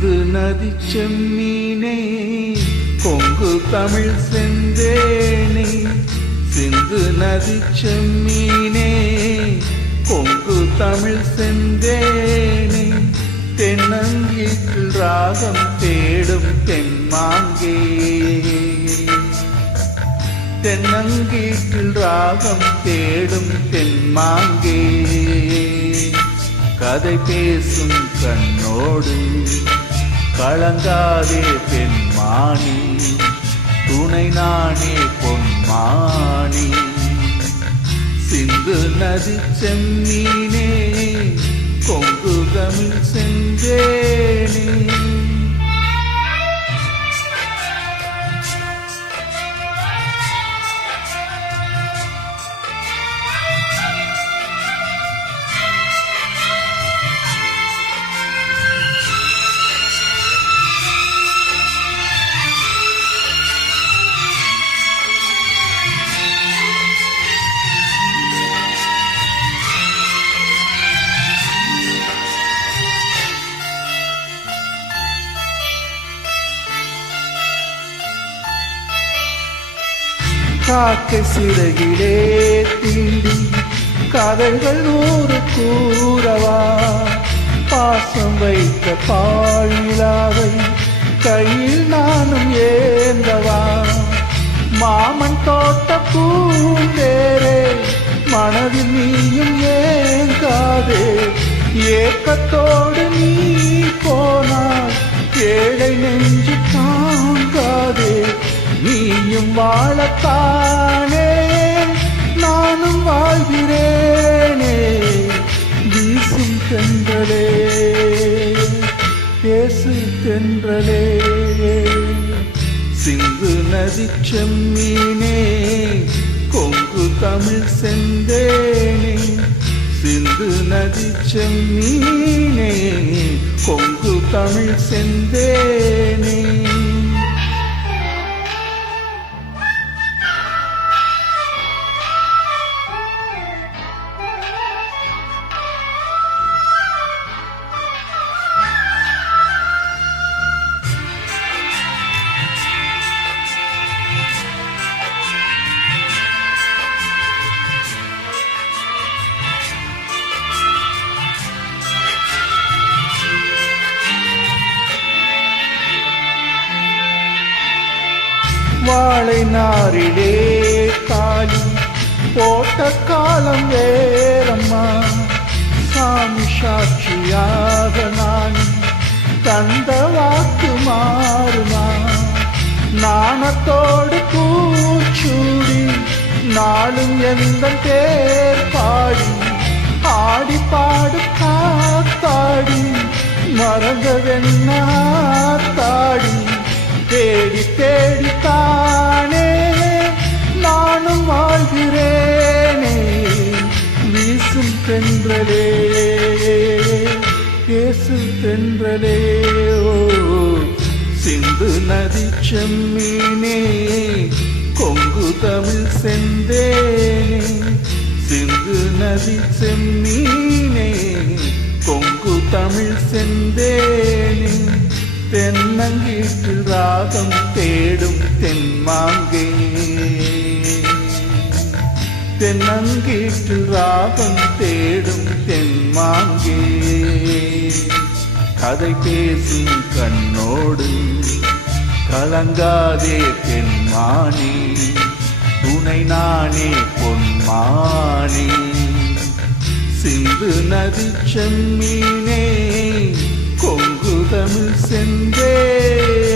சிந்து நதி செம்மீனே கொங்கு தமிழ் செந்தேனே, சிந்து நதி செம்மீனே கொங்கு தமிழ் செந்தேனே, தென்னங்கீற்றில் ராகம் தேடும் தென்மாங்கே, தென்னங்கீற்றில் ராகம் தேடும் தென்மாங்கே, கதை பேசும் கண்ணோடு கலங்காதே பெண்மானி, துணை நானே பொன்மானி, சிந்து நதி செம்மீனே கொங்கு தமிழ் செந்தேனே. காக்கை சிறகிலே தீண்டி கதைகள் 100 கூறவா, பாசம் வைத்த பாழிலாவை கையில் நானும் ஏந்தவா, மாமன் தோட்ட பூந்தேரே மனதில் நீயும் ஏங்காதே, ஏக்கத்தோடு நீ போனால் ஏழை நெஞ்சு தாங்காதே, நீயும் வாழத்தானே நானும் வாழ்கிறேனே, வீசும் தென்றலே பேசு தென்றலே, சிந்து நதி செம்மீனே கொங்கு தமிழ் செந்தேனே, சிந்து நதி செம்மீனே கொங்கு தமிழ் செந்தேனே. வாழை நாரிலே காலி போட்ட காலம் வேறம்மா, சாமி சாட்சியாக நான் தந்த வாக்கு மாறுமா, நாணத்தோடு பூச்சூடி நாளும் எந்த பேர் பாடி, ஆடி பாடு காத்தாடி மறந்தவென்னாத்தாடி, தேடி தேடித்தானே நானும் வாழ்கிறேனே, வீசும் தென்றலே பேசு தென்றலே, ஓ சிந்து நதி செம்மீனே கொங்கு தமிழ் செந்தேனே, சிந்து நதி செம்மீனே கொங்கு தமிழ் செந்தேனே, தென்னங்கீற்றில் ராகம் தேடும் தென்மாங்கே, தென்னங்கீற்றில் ராகம் தேடும் தென்மாங்கே, கதை பேசும் கண்ணோடு கலங்காதே பெண்மானி, துணை நானே பொன்மானி, சிந்து நதி செம்மீனே கொங்கு தமிழ் செந்தேனே.